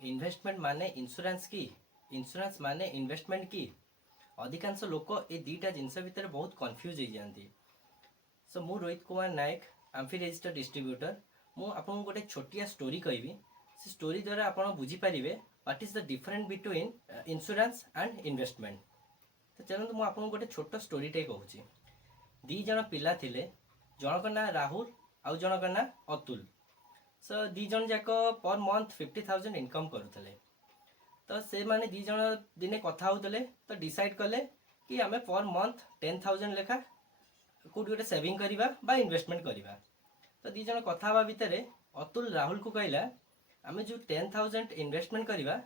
Investment माने insurance की insurance माने इन्वेस्टमेंट की अधिकांश लोक ए दुईटा जिनस भितर बहुत कन्फ्यूज हो जाती। सो मु रोहित कुमार नायक आम्फी रजिस्टर डिस्ट्रीब्यूटर मु आपको गोटे छोटिया स्टोरी कहबी से स्टोरी द्वारा आप बुझीपारे what is the difference between insurance and investment. तो चलते मुझे आपको गोटे छोट स्टोरीटे कहूँ। दी जन पिला थिले जनक ना राहुल आउ जनक ना अतुल। सो दी जन जाक पर मंथ 50,000 इनकम करुले। तो से माने दी जन दिने कथा होते तो डिसाइड कले कि आम पर मंथ 10,000 लेखा कौट गोटे सेविंग करवा बा इन्वेस्टमेंट करवा। तो दी जन कथा हवा भितर अतुल राहुल को कहला आम जो 10,000 इन्वेस्टमेंट करवा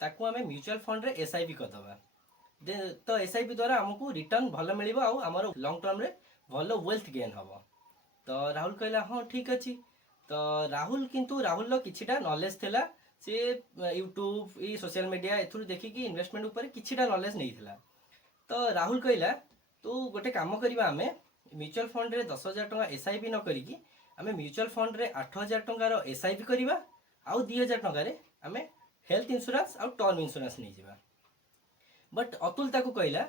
ताकू आम म्यूचुअल फंड रे एसआईपी करदे। तो एसआईपी द्वारा आमको रिटर्न भल मिल आमर लंग टर्म रे भल वेल्थ गेन हम। तो राहुल कहला हाँ ठीक अच्छे। तो राहुल किंतु राहुल किछिटा नॉलेज थिला से यूट्यूब ये सोशल मीडिया एथुरु देखिकी इन्वेस्टमेंट ऊपर किछिटा नॉलेज नहीं थिला। तो राहुल कहला तू गोटे काम करवा आम म्यूचुअल फंड रे 10,000 टंका एसआईपी न करिकी आम म्यूचुअल फंड रे 8,000 टंकार एसआईपी करवा आउ 2,000 टंकार आम हेल्थ इंश्योरेंस आउ टर्म इंश्योरेंस नहीं जावा। बट अतुल ताकू कहला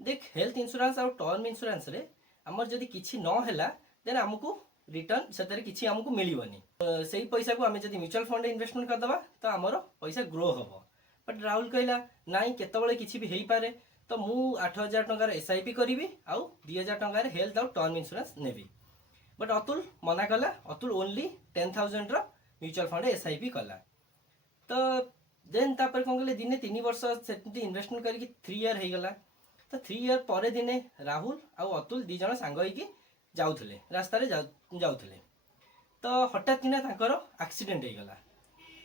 देख हेल्थ इंश्योरेंस आउ टर्म इंश्योरेंस रे आमर जदि किछि न हैला देन हमकू रिटर्न से किसी आमको मिलनी से पैसा को आम जब म्यूचुअल फंड इन्वेस्टमेंट करदे तो आमर पैसा ग्रो हम। बट राहुल कहला नाई केतबले किसी भी हो पारे तो मु 8,000 टंकार एसआईपी करी आउ 2,000 टंकार हेल्थ आउ term insurance navy. But Atul मना कला। Atul only 10,000 mutual fund SIP कला। तो देन तापर कौन कले दिने 3 वर्ष से इन्वेस्टमेंट करके 3 ईयर हो गला। तो 3 ईयर पर दिने राहुल आउ अतुल दी जन सांग होइकी जाउथले रास्ता रे जाउथले। तो हठात किना तांकर एक्सीडेंट हो गला।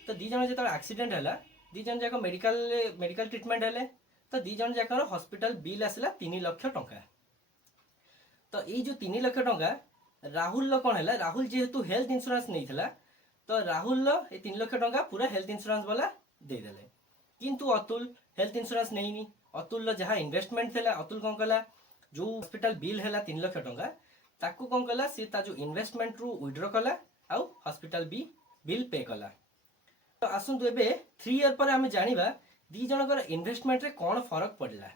तो दी जन जो एक्सीडेंट है दी जन जाक मेडिकल ट्रीटमेंट हेले। तो दी जन जाकर हॉस्पिटल बिल आसला 3 लाख टंका। तो ये जो 3 लाख टंका राहुल कौन है राहुल जेहेतु हेल्थ इंश्योरेंस नहीं थिला तो राहुल ये 3 लाख टंका पूरा हेल्थ इंश्योरेंस वाला देदेले। किंतु अतुल हेल्थ इंश्योरेंस नहीं। अतुल जहाँ इन्वेस्टमेंट थिला अतुल कौन कला जो हॉस्पिटल बिल है 3 लाख टंका ताकू कौन कला सी ता जो इन्वेस्टमेंट रु विड्रॉ कला आउ हॉस्पिटल बिल पे कला। तो आसंतु एबे 3 ईयर पर आमे जानिबा दी जनकर इन्वेस्टमेंट रे कौन फरक पड़ला।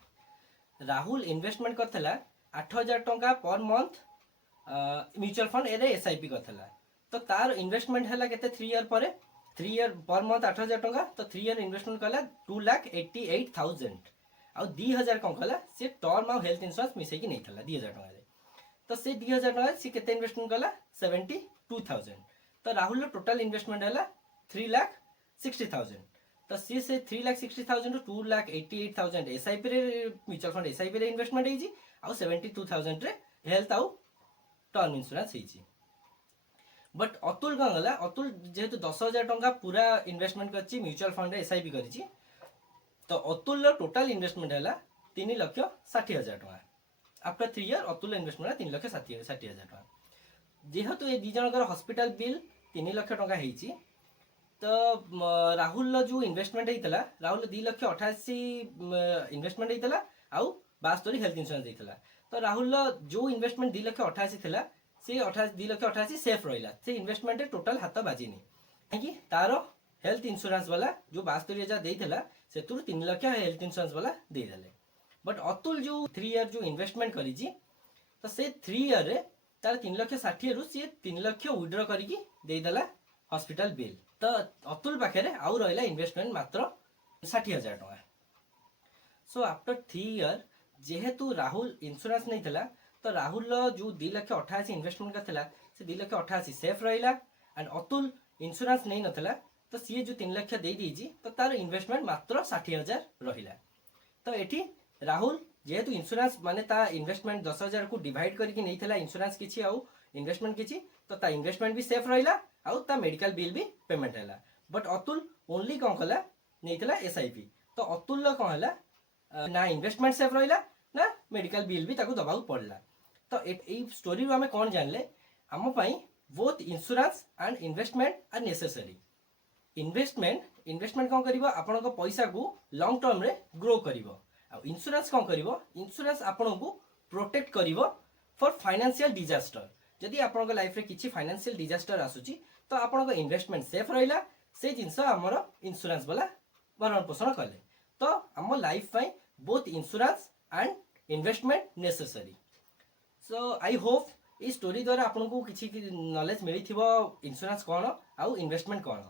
राहुल इन्वेस्टमेंट करथला 8,000 टंका पर मंथ म्यूचुअल फंड एरे एसआईपी करथला। तो तार इन्वेस्टमेंट हैला केते 3 ईयर पर 3 ईयर पर मंथ 8,000 टंका। तो 3 ईयर इन्वेस्टमेंट कला 2,88,000 आउ 2,000 कौन कला से टर्म आउ हेल्थ इंश्योरेंस मिसेकी कि नहीं थला 2,000 टंका। तो से 2,000 टंका सी केते इन्वेस्टमेंट कला 72,000। तो राहुल टोटल इन्वेस्टमेंट है 3,60,000। तो सी से 3,60,000 टू 2,88,000 एसआईपी रे म्यूचुअल फंड एसआईपी रे इन्वेस्टमेंट होईची आउ 72,000 रे हेल्थ आउ टर्म इंश्योरेंस होईची। बट अतुल कौन गला अतुल जेहेतु 10,000 टंका पूरा इन्वेस्टमेंट करची म्यूचुअल फंड रे एसआईपी करिची। तो अतुल टोटल इन्वेस्टमेंट है 3,60,000 टंका। आफ्टर 3 ईयर अतुल इन्वेस्टमेंट 3,60,000 टंका। जेहेतु ये दी जनकर हॉस्पिटल बिल 3 लाख टंका होईची तो राहुल जो इन्वेस्टमेंट होता राहुल 2,88,000 इन्वेस्टमेंट होता आउ 72 हेल्थ इंश्योरेंस होता। तो राहुल जो इन्वेस्टमेंट 2,88,000 थिला से 2,88,000 सेफ रहा से इन्वेस्टमेंट टोटल हाथ बाजिनी कहीं तार हेल्थ इंश्योरेंस वाला जो 72,000 देता से 3 लाख हेल्थ इंश्योरेंस वाला देदेले। बट अतुल जो 3 ईयर जो इन्वेस्टमेंट करी तो से 3 ईयर रे तार 3,60,000 रु सी 3 लाख विड्रॉ करके देदेला हॉस्पिटल बिल। तो अतुल पाखे आउ रहा इन्वेस्टमेंट मात्र 60,000 टंका। सो आफ्टर 3 ईयर जेहेतु राहुल इंश्योरेंस नहीं थिला तो राहुल जो 2,88,000 इन्वेस्टमेंट करथिला से 2,88,000 सेफ रहिला एंड अतुल इंश्योरेंस नहीं नथिला तो सी जो 3 लाख दे दीजी तो तार इन्वेस्टमेंट मात्र 60,000 रहिला। तो एठी राहुल जेहेतु इंश्योरेंस माने ता इन्वेस्टमेंट 10,000 को डिवाइड करके नहीं थिला इंश्योरेंस किछि आउ इन्वेस्टमेंट किछि तो ता इन्वेस्टमेंट भी सेफ रहिला आउ ता मेडिकल बिल भी पेमेंट हैला। बट अतुल ओनली कौन कला नहीं थिला एसआईपी। तो अतुल कौन हैला ना इन्वेस्टमेंट सेफ रहिला ना मेडिकल बिल भी ताकू दबाऊ पड़ला। तो ए स्टोरी आम कौन जानले आम पाई both insurance and investment are necessary. Investment कौन करिवो आपन पैसा को लॉन्ग टर्म रे ग्रो करिवो। इंश्योरेंस कौन करिवो इंश्योरेंस आपन को प्रोटेक्ट करिवो फॉर फाइनेंशियल डिजास्टर। जदि आपन लाइफ रे किछि फाइनेंशियल डिजास्टर आसुची तो आपन इन्वेस्टमेंट सेफ रहिला से जिनस आमर इंश्योरेंस वाला भरण पोषण कले तो आम life both insurance and investment necessary. So I hope ये स्टोरी द्वारा आपन को किसी नॉलेज मिली इंश्योरेंस कौन आउ इन्वेस्टमेंट कौन।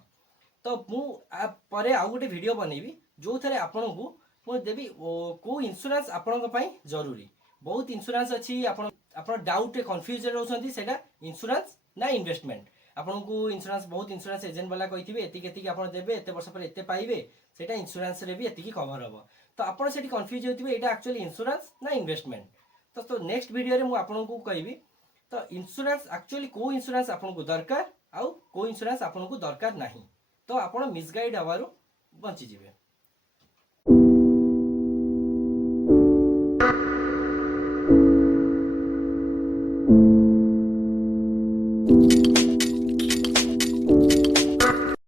तो मुझे आउ गोटे वीडियो बनैबी जो थे आपन को मुझे देवी को इंश्योरेंस आपण जरूरी। बहुत इंश्योरेंस अच्छी आप डाउट कन्फ्यूज रोचे से इंश्योरेंस ना इन्वेस्टमेंट। आपन को इंश्योरेंस बहुत इंश्योरेंस एजेंट वाला कही एति आप देवे एत वर्ष पर एत पाइबे से इंश्योरेंस रे भी एति कवर हम। तो आपड़ से कन्फ्यूज होते ये एक्चुअली इंश्योरेंस ना इन्वेस्टमेंट। तो नेक्स्ट वीडियो में मुझे कहबी तो इंश्योरेंस एक्चुअली को इंश्योरेंस आपको दरकार आउ को इंश्योरेंस आपको दरकार नहीं तो आप मिसगाइड हबार बंचीजे।